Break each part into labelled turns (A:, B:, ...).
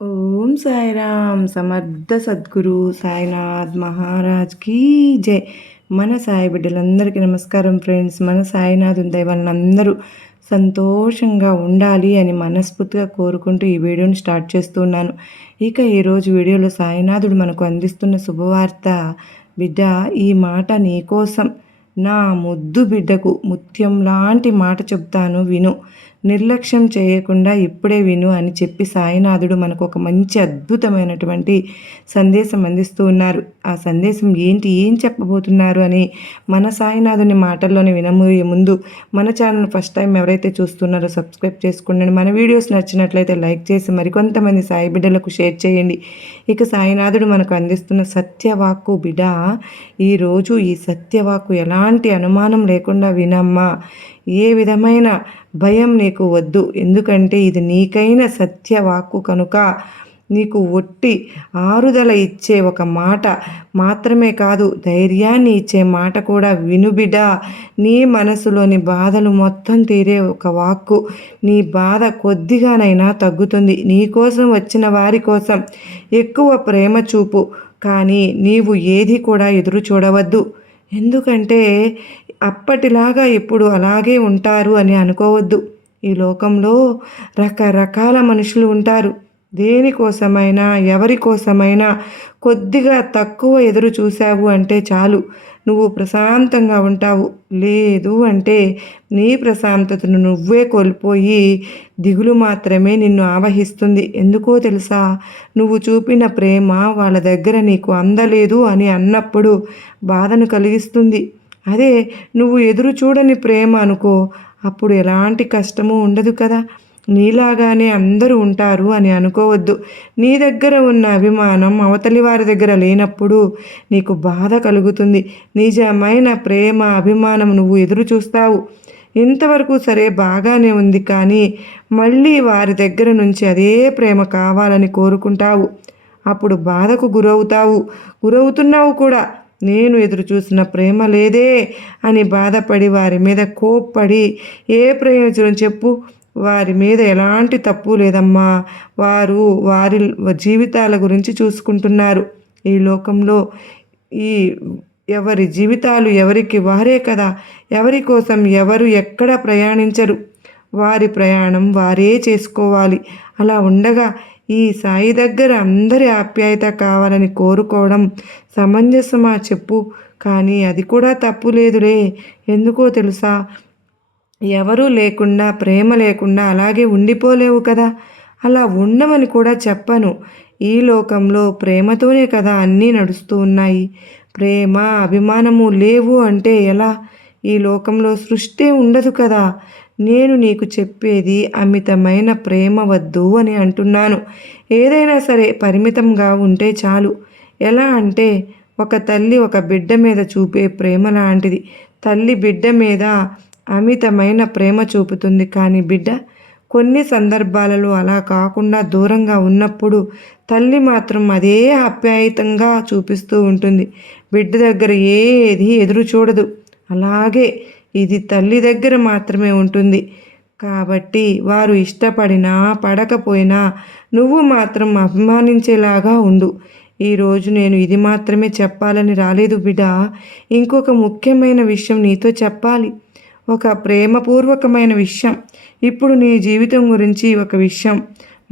A: ఓం సాయిరామ్ సమర్థ సద్గురు సాయినాథ్ మహారాజ్ కీ జై. మన సాయి బిడ్డలందరికీ నమస్కారం ఫ్రెండ్స్. మన సాయినాథ్ ఉండే వాళ్ళందరూ సంతోషంగా ఉండాలి అని మనస్ఫూర్తిగా కోరుకుంటూ ఈ వీడియోని స్టార్ట్ చేస్తున్నాను ఇక ఈరోజు వీడియోలో సాయినాథుడు మనకు అందిస్తున్న శుభవార్త బిడ్డ ఈ మాట నీకోసం నా ముద్దు బిడ్డకు ముత్యం లాంటి మాట చెప్తాను విను. నిర్లక్ష్యం చేయకుండా ఇప్పుడే విను అని చెప్పి సాయినాథుడు మనకు ఒక మంచి అద్భుతమైనటువంటి సందేశం అందిస్తూ ఉన్నారు. ఆ సందేశం ఏంటి? ఏం చెప్పబోతున్నారు? అని మన సాయినాథుని మాటల్లోనే వినబోయే ముందు మన ఛానల్ ఫస్ట్ టైం ఎవరైతే చూస్తున్నారో సబ్స్క్రైబ్ చేసుకోండి. మన వీడియోస్ నచ్చినట్లయితే లైక్ చేసి మరికొంతమంది సాయి బిడ్డలకు షేర్ చేయండి. ఇక సాయినాథుడు మనకు అందిస్తున్న సత్యవాక్కు బిడ ఈరోజు ఈ సత్యవాక్కు ఎలాంటి అనుమానం లేకుండా వినమ్మా. ఏ విధమైన భయం నీకు వద్దు. ఎందుకంటే ఇది నీకైన సత్యవాక్కు కనుక నీకు ఒట్టి ఆరుదల ఇచ్చే ఒక మాట మాత్రమే కాదు ధైర్యాన్ని ఇచ్చే మాట కూడా వినుబిడ నీ మనసులోని బాధలు మొత్తం తీరే ఒక వాక్కు నీ బాధ కొద్దిగానైనా తగ్గుతుంది. నీ కోసం వచ్చిన వారి కోసం ఎక్కువ ప్రేమ చూపు కానీ నీవు ఏది కూడా ఎదురు చూడవద్దు. ఎందుకంటే అప్పటిలాగా ఎప్పుడు అలాగే ఉంటారు అని అనుకోవద్దు. ఈ లోకంలో రకరకాల మనుషులు ఉంటారు. దేనికోసమైనా ఎవరి కోసమైనా కొద్దిగా తక్కువ ఎదురు చూశావు అంటే చాలు. నువ్వు ప్రశాంతంగా ఉంటావు. లేదు అంటే నీ ప్రశాంతతను నువ్వే కోల్పోయి దిగులు మాత్రమే నిన్ను ఆవహిస్తుంది. ఎందుకో తెలుసా? నువ్వు చూపిన ప్రేమ వాళ్ళ దగ్గర నీకు అందలేదు అని అన్నప్పుడు బాధను కలిగిస్తుంది. అదే నువ్వు ఎదురు చూడని ప్రేమ అనుకో అప్పుడు ఎలాంటి కష్టము ఉండదు కదా. నీలాగానే అందరూ ఉంటారు అని అనుకోవద్దు. నీ దగ్గర ఉన్న అభిమానం అవతలి వారి దగ్గర లేనప్పుడు నీకు బాధ కలుగుతుంది. నిజమైన ప్రేమ అభిమానం నువ్వు ఎదురు చూస్తావు. ఇంతవరకు సరే బాగానే ఉంది కానీ మళ్ళీ వారి దగ్గర నుంచి అదే ప్రేమ కావాలని కోరుకుంటావు. అప్పుడు బాధకు గురవుతావు. గురవుతున్నావు కూడా. నేను ఎదురు చూసిన ప్రేమ లేదే అని బాధపడి వారి మీద కోప్పడి ఏ ప్రయోజనం చెప్పు? వారి మీద ఎలాంటి తప్పు లేదమ్మా. వారు వారి జీవితాల గురించి చూసుకుంటున్నారు. ఈ లోకంలో ఈ ఎవరి జీవితాలు ఎవరికి వారే కదా. ఎవరి కోసం ఎవరు ఎక్కడ ప్రయాణించరు? వారి ప్రయాణం వారే చేసుకోవాలి. అలా ఉండగా ఈ సాయి దగ్గర అందరి ఆప్యాయత కావాలని కోరుకోవడం సమంజసమా చెప్పు. కానీ అది కూడా తప్పు లేదులే. ఎందుకో తెలుసా? ఎవరూ లేకుండా ప్రేమ లేకుండా అలాగే ఉండిపోలేవు కదా. అలా ఉండమని కూడా చెప్పను. ఈ లోకంలో ప్రేమతోనే కదా అన్నీ నడుస్తూ ఉన్నాయి. ప్రేమ అభిమానము లేవు అంటే ఎలా? ఈ లోకంలో సృష్టి ఉండదు కదా. నేను నీకు చెప్పేది అమితమైన ప్రేమ వద్దు అని అంటున్నాను. ఏదైనా సరే పరిమితంగా ఉంటే చాలు. ఎలా అంటే ఒక తల్లి ఒక బిడ్డ మీద చూపే ప్రేమ లాంటిది. తల్లి బిడ్డ మీద అమితమైన ప్రేమ చూపుతుంది కానీ బిడ్డ కొన్ని సందర్భాలలో అలా కాకుండా దూరంగా ఉన్నప్పుడు తల్లి మాత్రం అదే ఆప్యాయతంగా చూపిస్తూ ఉంటుంది. బిడ్డ దగ్గర ఏది ఎదురు చూడదు. అలాగే ఇది తల్లి దగ్గర మాత్రమే ఉంటుంది. కాబట్టి వారు ఇష్టపడినా పడకపోయినా నువ్వు మాత్రం అభిమానించేలాగా ఉండు. ఈరోజు నేను ఇది మాత్రమే చెప్పాలని రాలేదు బిడ్డ. ఇంకొక ముఖ్యమైన విషయం నీతో చెప్పాలి. ఒక ప్రేమపూర్వకమైన విషయం. ఇప్పుడు నీ జీవితం గురించి ఒక విషయం.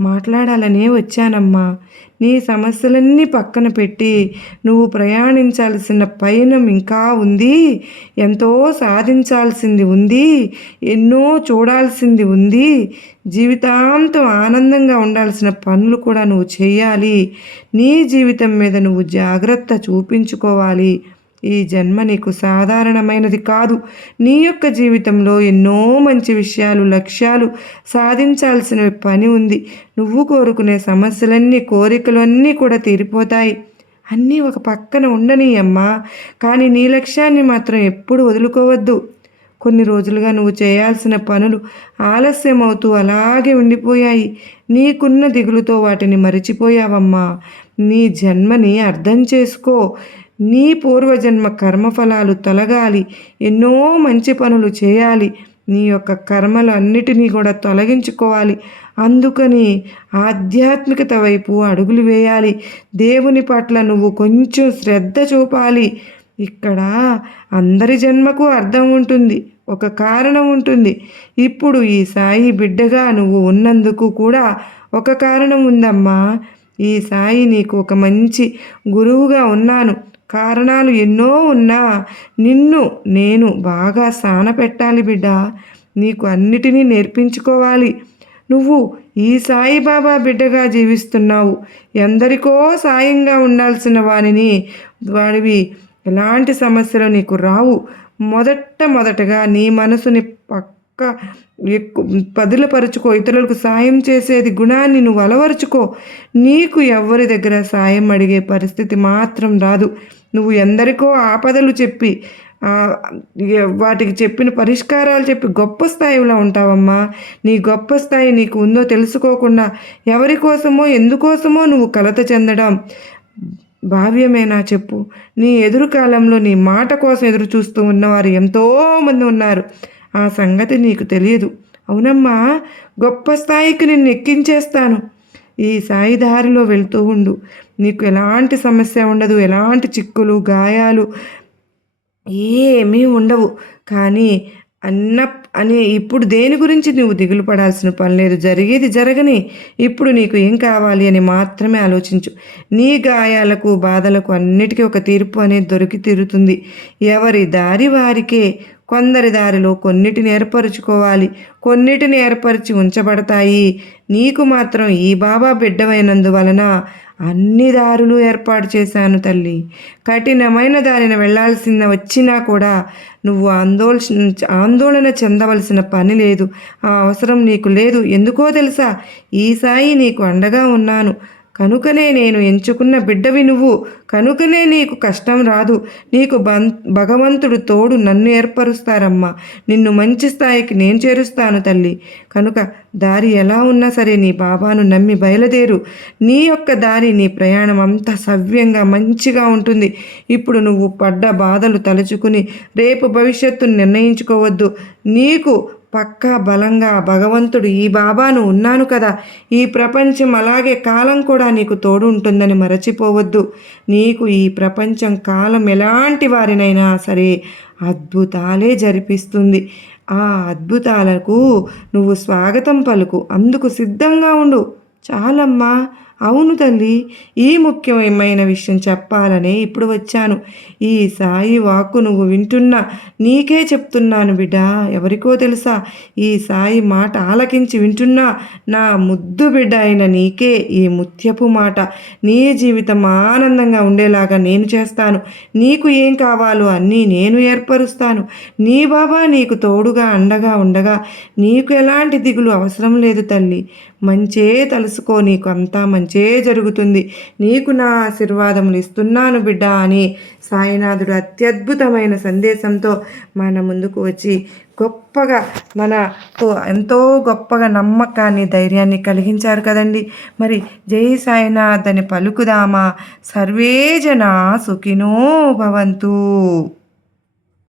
A: మాట్లాడాలనే వచ్చానమ్మా. నీ సమస్యలన్నీ పక్కన పెట్టి నువ్వు ప్రయాణించాల్సిన పయనం ఇంకా ఉంది. ఎంతో సాధించాల్సింది ఉంది. ఎన్నో చూడాల్సింది ఉంది. జీవితాంతం ఆనందంగా ఉండాల్సిన పనులు కూడా నువ్వు చేయాలి. నీ జీవితం మీద నువ్వు జాగ్రత్త చూపించుకోవాలి. ఈ జన్మ నీకు సాధారణమైనది కాదు. నీ యొక్క జీవితంలో ఎన్నో మంచి విషయాలు లక్ష్యాలు సాధించాల్సిన పని ఉంది. నువ్వు కోరుకునే సమస్యలన్నీ కోరికలు అన్నీ కూడా తీరిపోతాయి. అన్నీ ఒక పక్కన ఉండనీయమ్మా కానీ నీ లక్ష్యాన్ని మాత్రం ఎప్పుడు వదులుకోవద్దు. కొన్ని రోజులుగా నువ్వు చేయాల్సిన పనులు ఆలస్యం అవుతూ అలాగే ఉండిపోయాయి. నీకున్న దిగులుతో వాటిని మరిచిపోయావమ్మా. నీ జన్మని అర్థం చేసుకో. నీ పూర్వజన్మ కర్మఫలాలు తొలగాలి. ఎన్నో మంచి పనులు చేయాలి. నీ యొక్క కర్మలు అన్నిటినీ కూడా తొలగించుకోవాలి. అందుకని ఆధ్యాత్మికత వైపు అడుగులు వేయాలి. దేవుని పట్ల నువ్వు కొంచెం శ్రద్ధ చూపాలి. ఇక్కడ అందరి జన్మకు అర్థం ఉంటుంది. ఒక కారణం ఉంటుంది. ఇప్పుడు ఈ సాయి బిడ్డగా నువ్వు ఉన్నందుకు కూడా ఒక కారణం ఉందమ్మా. ఈ సాయి నీకు ఒక మంచి గురువుగా ఉన్నాను. కారణాలు ఎన్నో ఉన్నా నిన్ను నేను బాగా సాన పెట్టాలి బిడ్డ. నీకు అన్నిటినీ నేర్పించుకోవాలి. నువ్వు ఈ సాయిబాబా బిడ్డగా జీవిస్తున్నావు. ఎందరికో సాయంగా ఉండాల్సిన వారిని వాడివి ఎలాంటి సమస్యలు నీకు రావు. మొదట మొదటగా నీ మనసుని పక్క ఎక్కువ పదులపరుచుకో. ఇతరులకు సాయం చేసేది గుణాన్ని నువ్వు అలవరుచుకో. నీకు ఎవరి దగ్గర సాయం అడిగే పరిస్థితి మాత్రం రాదు. నువ్వు ఎందరికో ఆపదలు చెప్పి వాటికి చెప్పిన పరిష్కారాలు చెప్పి గొప్ప స్థాయిలో ఉంటావమ్మా. నీ గొప్ప స్థాయి నీకు ఉందో తెలుసుకోకుండా ఎవరి కోసమో ఎందుకోసమో నువ్వు కలత చెందడం భావ్యమేనా చెప్పు. నీ ఎదురు కాలంలో నీ మాట కోసం ఎదురు చూస్తూ ఉన్నవారు ఎంతోమంది ఉన్నారు. ఆ సంగతి నీకు తెలియదు. అవునమ్మా గొప్ప స్థాయికి నిన్ను ఎక్కించేస్తాను. ఈ సాయి దారిలో వెళ్తూ ఉండు. నీకు ఎలాంటి సమస్య ఉండదు ఎలాంటి చిక్కులు గాయాలు ఏమీ ఉండవు. కానీ అన్న అని ఇప్పుడు దేని గురించి నువ్వు దిగులు పడాల్సిన పని లేదు. జరిగేది జరగని ఇప్పుడు నీకు ఏం కావాలి అని మాత్రమే ఆలోచించు. నీ గాయాలకు బాధలకు అన్నిటికీ ఒక తీర్పు అనేది దొరికి తీరుతుంది. ఎవరి దారి వారికే కొందరి దారిలో కొన్నిటిని ఏర్పరచుకోవాలి. కొన్నిటిని ఏర్పరిచి ఉంచబడతాయి. నీకు మాత్రం ఈ బాబా బిడ్డమైనందువలన అన్ని దారులు ఏర్పాటు చేశాను తల్లి. కఠినమైన దారిన వెళ్ళాల్సిన వచ్చినా కూడా నువ్వు ఆందోళ ఆందోళన చెందవలసిన పని లేదు. ఆ అవసరం నీకు లేదు. ఎందుకో తెలుసా? ఈ సాయి నీకు అండగా ఉన్నాను. కనుకనే నేను ఎంచుకున్న బిడ్డవి నువ్వు. కనుకనే నీకు కష్టం రాదు. నీకు బం భగవంతుడు తోడు నన్ను ఏర్పరుస్తారమ్మా. నిన్ను మంచి స్థాయికి నేను చేరుస్తాను తల్లి. కనుక దారి ఎలా ఉన్నా సరే నీ బాబాను నమ్మి బయలుదేరు. నీ యొక్క దారి నీ ప్రయాణం అంతా సవ్యంగా మంచిగా ఉంటుంది. ఇప్పుడు నువ్వు పడ్డ బాధలు తలుచుకుని రేపు భవిష్యత్తును నిర్ణయించుకోవద్దు. నీకు పక్కా బలంగా భగవంతుడు ఈ బాబాను ఉన్నాను కదా. ఈ ప్రపంచం అలాగే కాలం కూడా నీకు తోడు ఉంటుందని మరచిపోవద్దు. నీకు ఈ ప్రపంచం కాలం ఎలాంటి వారినైనా సరే అద్భుతాలే జరిపిస్తుంది. ఆ అద్భుతాలకు నువ్వు స్వాగతం పలుకు. అందుకు సిద్ధంగా ఉండు. చాలమ్మా. అవును తల్లి ఈ ముఖ్యమైన విషయం చెప్పాలనే ఇప్పుడు వచ్చాను. ఈ సాయి వాక్కు నువ్వు వింటున్నా నీకే చెప్తున్నాను బిడ్డ. ఎవరికో తెలుసా ఈ సాయి మాట ఆలకించి వింటున్నా నా ముద్దు బిడ్డ అయిన నీకే ఈ ముత్యపు మాట. నీ జీవితం ఆనందంగా ఉండేలాగా నేను చేస్తాను. నీకు ఏం కావాలో అన్నీ నేను ఏర్పరుస్తాను. నీ బాబా నీకు తోడుగా అండగా ఉండగా నీకు ఎలాంటి దిగులు అవసరం లేదు తల్లి. మంచే తలుసుకో నీకు అంతా మంచే జరుగుతుంది. నీకు నా ఆశీర్వాదములు ఇస్తున్నాను బిడ్డ అని సాయినాథుడు అత్యద్భుతమైన సందేశంతో మన ముందుకు వచ్చి గొప్పగా మనతో ఎంతో గొప్పగా నమ్మకాన్ని ధైర్యాన్ని కలిగించారు కదండి. మరి జై సాయినాథ్ అని పలుకుదామా? సర్వేజన సుఖినో భవంతు.